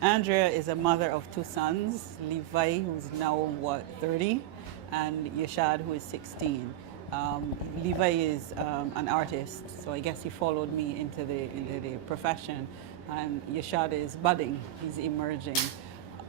Andrea is a mother of two sons, Levi, who's now, 30, and Yashad, who is 16. Levi is an artist, so I guess he followed me into the profession, and Yashad is budding, he's emerging.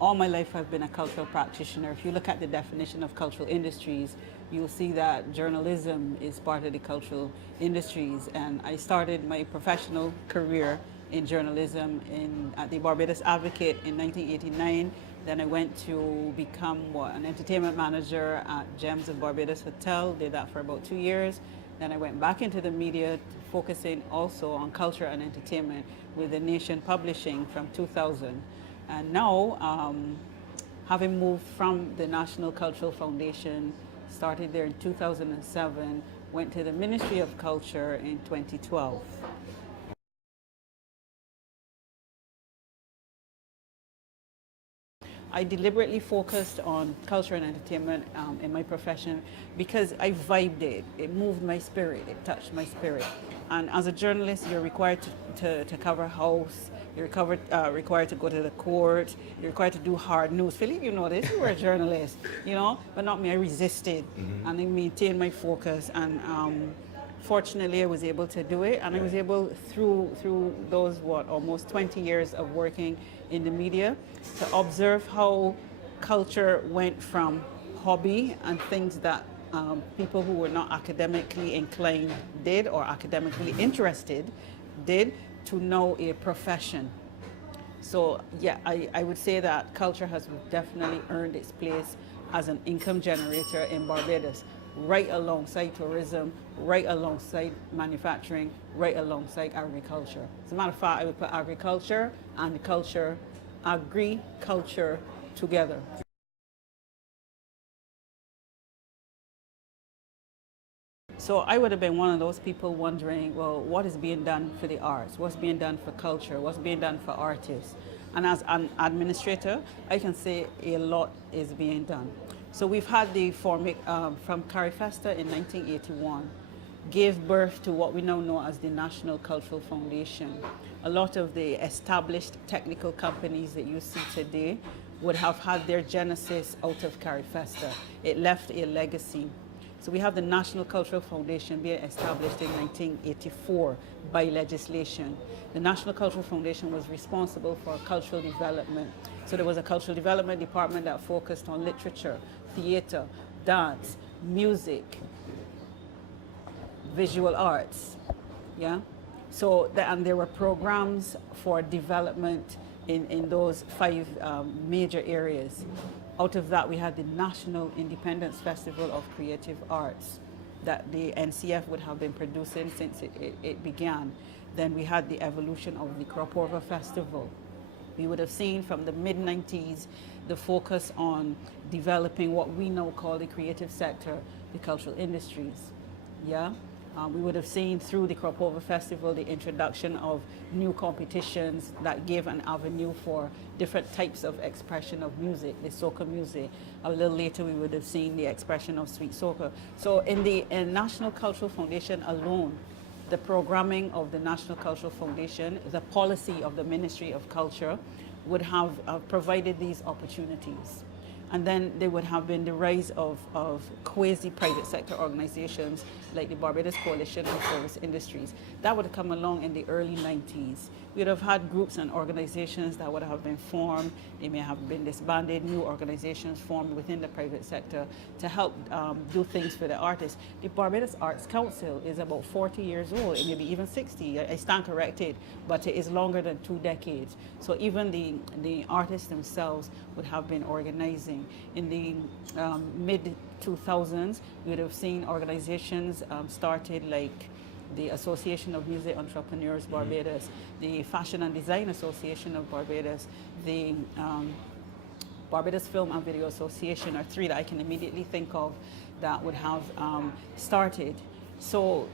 All my life I've been a cultural practitioner. If you look at the definition of cultural industries, you'll see that journalism is part of the cultural industries. And I started my professional career in journalism at the Barbados Advocate in 1989. Then I went to become an entertainment manager at Gems of Barbados Hotel, did that for about 2 years. Then I went back into the media, focusing also on culture and entertainment with The Nation Publishing from 2000. And now, having moved from the National Cultural Foundation, started there in 2007, went to the Ministry of Culture in 2012. I deliberately focused on culture and entertainment in my profession because I vibed it. It moved my spirit. It touched my spirit. And as a journalist, you're required to cover house. You're required to go to the court. You're required to do hard news. Philippe, you know this. You were a journalist, but not me. I resisted, and I maintained my focus. And fortunately, I was able to do it, and I was able through those almost 20 years of working in the media to observe how culture went from hobby and things that people who were not academically inclined did or academically interested did to now a profession. So yeah, I would say that culture has definitely earned its place as an income generator in Barbados, right alongside tourism, right alongside manufacturing, right alongside agriculture. As a matter of fact, I would put agriculture and agriculture together. So I would have been one of those people wondering, well, what is being done for the arts? What's being done for culture? What's being done for artists? And as an administrator, I can say a lot is being done. So we've had the forming from CatchaFyah in 1981, gave birth to what we now know as the National Cultural Foundation. A lot of the established technical companies that you see today would have had their genesis out of CatchaFyah. It left a legacy. So we have the National Cultural Foundation being established in 1984 by legislation. The National Cultural Foundation was responsible for cultural development. So there was a cultural development department that focused on literature, theater, dance, music, visual arts, yeah? So, and there were programs for development in those 5 major areas. Out of that, we had the National Independence Festival of Creative Arts that the NCF would have been producing since it began. Then we had the evolution of the Cropova Festival. We would have seen from the mid-90s the focus on developing what we now call the creative sector, the cultural industries, yeah? We would have seen through the Cropova Festival the introduction of new competitions that gave an avenue for different types of expression of music, the soca music. A little later we would have seen the expression of sweet soca. So in the National Cultural Foundation alone, the programming of the National Cultural Foundation, the policy of the Ministry of Culture would have provided these opportunities. And then there would have been the rise of quasi-private sector organizations like the Barbados Coalition of Service Industries. That would have come along in the early 90s. We would have had groups and organizations that would have been formed. They may have been disbanded, new organizations formed within the private sector to help do things for the artists. The Barbados Arts Council is about 40 years old, it may be even 60. I stand corrected, but it is longer than 2 decades. So even the artists themselves would have been organizing. In the mid-2000s, we would have seen organizations started like the Association of Music Entrepreneurs Barbados, the Fashion and Design Association of Barbados, the Barbados Film and Video Association are 3 that I can immediately think of that would have started. So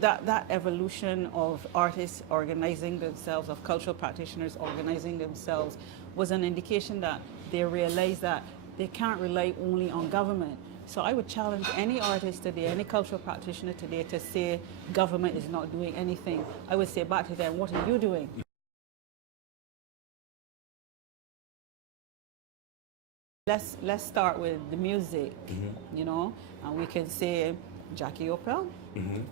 that evolution of artists organizing themselves, of cultural practitioners organizing themselves, was an indication that they realized that they can't rely only on government. So I would challenge any artist today, any cultural practitioner today to say government is not doing anything. I would say back to them, what are you doing? Let's start with the music, you know, and we can say Jackie Opel,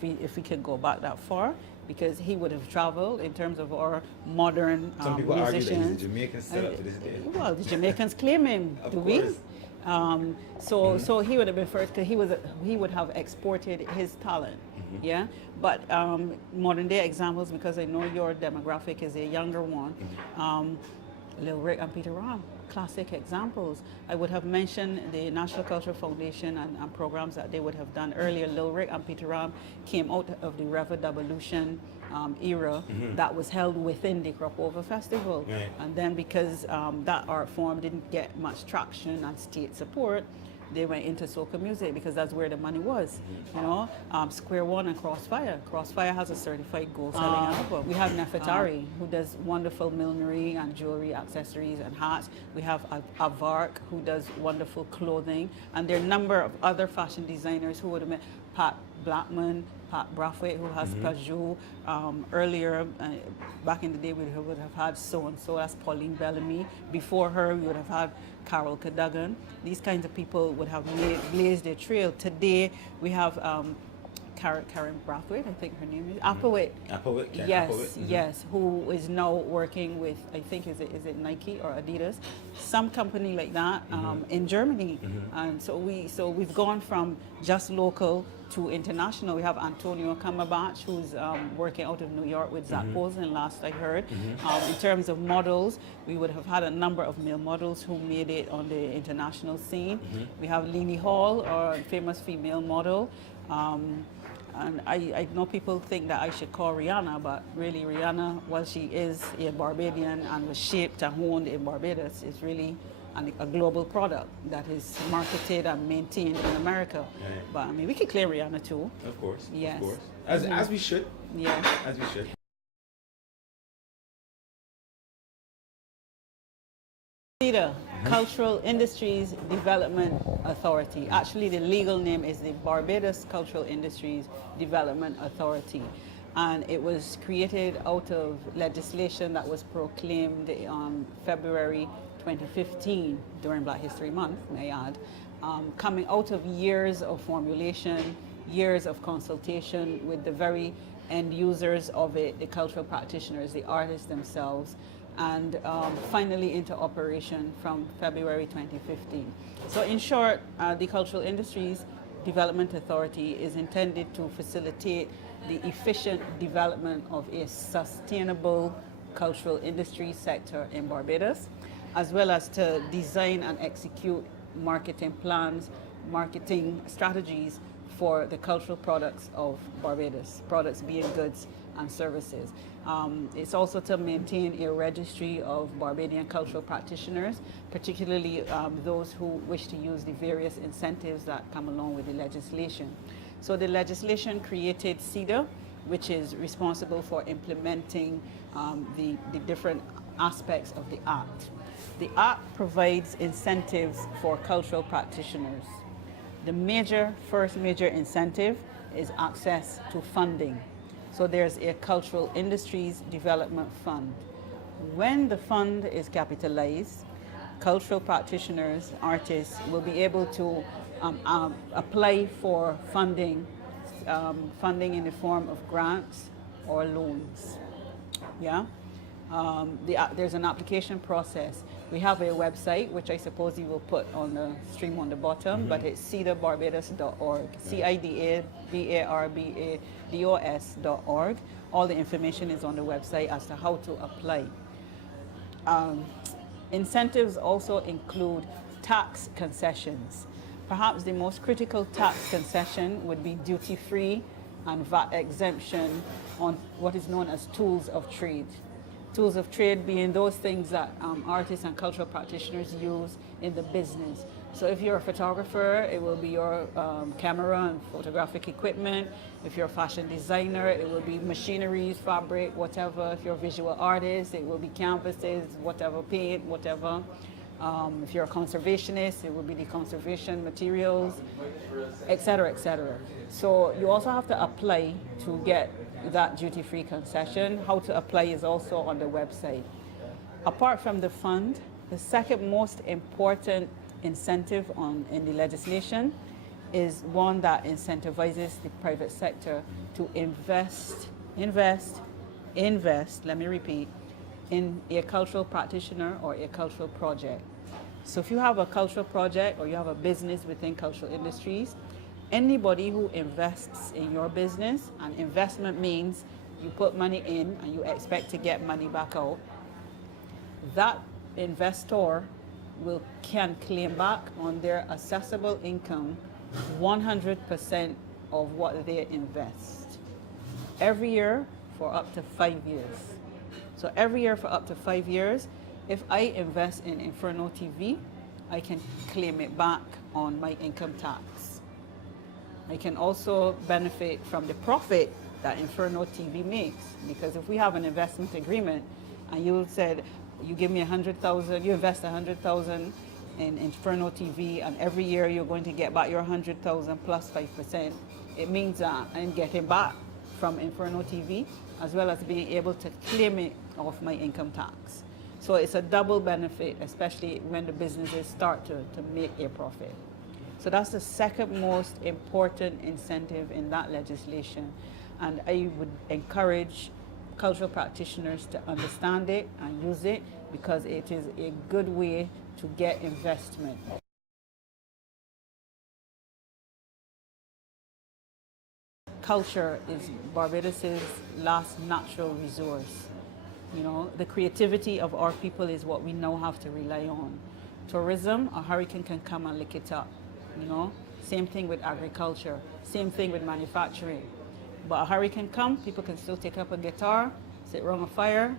if we can go back that far, because he would have traveled in terms of our modern Some people argue that he's musicians. a Jamaican still up to this day. Well, the Jamaicans claim him, Of do we? course. So he would have been first because he would have exported his talent, yeah. But modern day examples, because I know your demographic is a younger one, Lil Rick and Peter Ram, classic examples. I would have mentioned the National Cultural Foundation and programs that they would have done earlier. Lil Rick and Peter Ram came out of the Revolution era that was held within the Crop Over Festival. Right. And then because that art form didn't get much traction and state support, they went into soca music because that's where the money was. You know, Square One and CatchaFyah. CatchaFyah has a certified gold-selling album. We have Nefertari, who does wonderful millinery and jewelry, accessories and hats. We have Avark, who does wonderful clothing, and there are a number of other fashion designers who would have met. Pat Blackman, Pat Brathwaite, who has Pajou. Earlier, back in the day, we would have had so-and-so, that's Pauline Bellamy. Before her, we would have had Carol Cadogan. These kinds of people would have blazed their trail. Today, we have Karen Brathwaite, I think her name is, Applewhite. Applewhite, yeah, Yes, Applewhite. yes, who is now working with, I think, is it Nike or Adidas? Some company like that in Germany. And so we've gone from just local to international. We have Antonio Cumberbatch, who's working out of New York with Zach Posen, last I heard. In terms of models, we would have had a number of male models who made it on the international scene. We have Leanie Hall, our famous female model. And I know people think that I should call Rihanna, but really Rihanna, while she is a Barbadian and was shaped and honed in Barbados, is really a global product that is marketed and maintained in America. Right. But I mean, we could claim Rihanna too. Of course. Yes. Of course. As we should. Yeah. As we should. CIDA, Cultural Industries Development Authority. Actually, the legal name is the Barbados Cultural Industries Development Authority. And it was created out of legislation that was proclaimed on February 2015 during Black History Month, may I add, coming out of years of formulation, years of consultation with the very end users of it, the cultural practitioners, the artists themselves, and finally into operation from February 2015. So in short, the Cultural Industries Development Authority is intended to facilitate the efficient development of a sustainable cultural industry sector in Barbados, as well as to design and execute marketing plans, marketing strategies for the cultural products of Barbados, products being goods and services. It's also to maintain a registry of Barbadian cultural practitioners, particularly those who wish to use the various incentives that come along with the legislation. So the legislation created CIDA, which is responsible for implementing the different aspects of the Act. The Act provides incentives for cultural practitioners. The first major incentive is access to funding. So there's a Cultural Industries Development Fund. When the fund is capitalized, cultural practitioners, artists will be able to apply for funding in the form of grants or loans. Yeah? There's an application process. We have a website, which I suppose you will put on the stream on the bottom, but it's cidabarbados.org, CIDABARBADOS.org. All the information is on the website as to how to apply. Incentives also include tax concessions. Perhaps the most critical tax concession would be duty-free and VAT exemption on what is known as tools of trade. Tools of trade being those things that artists and cultural practitioners use in the business. So if you're a photographer, it will be your camera and photographic equipment. If you're a fashion designer, it will be machineries, fabric, whatever. If you're a visual artist, it will be canvases, whatever, paint, whatever. If you're a conservationist, it will be the conservation materials, etc., etc. So you also have to apply to get that duty-free concession. How to apply is also on the website. Apart from the fund, the second most important incentive in the legislation is one that incentivizes the private sector to invest, let me repeat, in a cultural practitioner or a cultural project. So if you have a cultural project or you have a business within cultural industries, anybody who invests in your business, and investment means you put money in and you expect to get money back out, that investor can claim back on their assessable income 100% of what they invest every year for up to 5 years. So every year for up to 5 years, if I invest in Inferno TV, I can claim it back on my income tax. I can also benefit from the profit that Inferno TV makes, because if we have an investment agreement and you said you give me 100,000, you invest 100,000 in Inferno TV, and every year you're going to get back your 100,000 plus 5%, it means that I'm getting back from Inferno TV as well as being able to claim it off my income tax. So it's a double benefit, especially when the businesses start to make a profit. So that's the second most important incentive in that legislation. And I would encourage cultural practitioners to understand it and use it, because it is a good way to get investment. Culture is Barbados's last natural resource. You know, the creativity of our people is what we now have to rely on. Tourism, a hurricane can come and lick it up, you know. Same thing with agriculture, same thing with manufacturing. But a hurricane come, people can still take up a guitar, sit around a fire,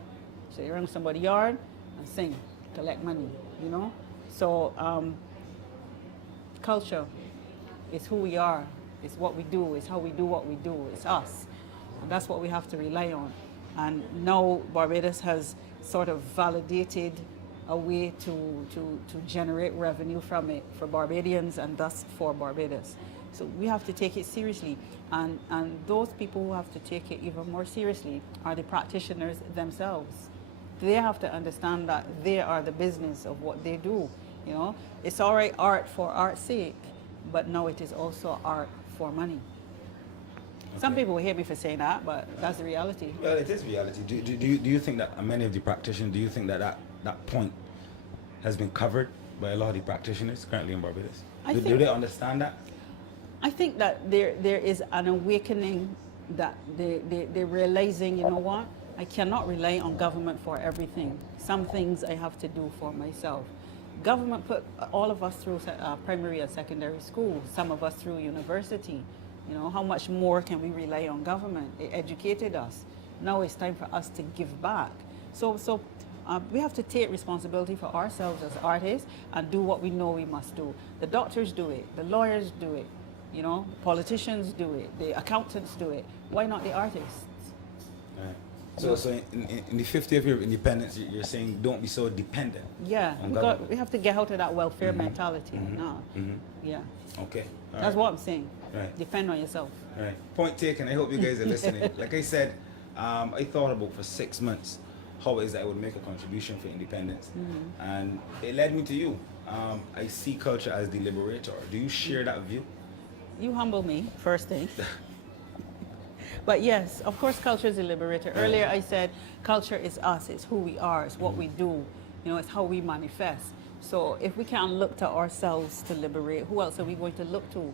sit around somebody's yard and sing, collect money, you know. So culture is who we are, it's what we do, it's how we do what we do, it's us. And that's what we have to rely on. And now Barbados has sort of validated a way to generate revenue from it for Barbadians and thus for Barbados. So we have to take it seriously. And those people who have to take it even more seriously are the practitioners themselves. They have to understand that they are the business of what they do. You know, it's all right art for art's sake, but now it is also art for money. Okay. Some people will hate me for saying that, but that's the reality. Well, it is reality. Do you think that many of the practitioners, do you think that point has been covered by a lot of the practitioners currently in Barbados? Do they understand that? I think that there is an awakening, that they're realizing, you know what, I cannot rely on government for everything. Some things I have to do for myself. Government put all of us through primary and secondary school, some of us through university. You know, how much more can we rely on government? They educated us. Now it's time for us to give back. So we have to take responsibility for ourselves as artists and do what we know we must do. The doctors do it, the lawyers do it, you know, politicians do it, the accountants do it. Why not the artists? Right. So in the 50th year of independence, you're saying don't be so dependent. Yeah, we have to get out of that welfare mentality now. Yeah. Okay. That's what I'm saying. Right. Depend on yourself. Right. Point taken. I hope you guys are listening. Like I said, I thought about for 6 months how it is that I would make a contribution for independence. And it led me to you. I see culture as the liberator. Do you share that view? You humble me, first thing. But yes, of course, culture is a liberator. Earlier I said culture is us, it's who we are, it's what we do, you know, it's how we manifest. So if we can't look to ourselves to liberate, who else are we going to look to?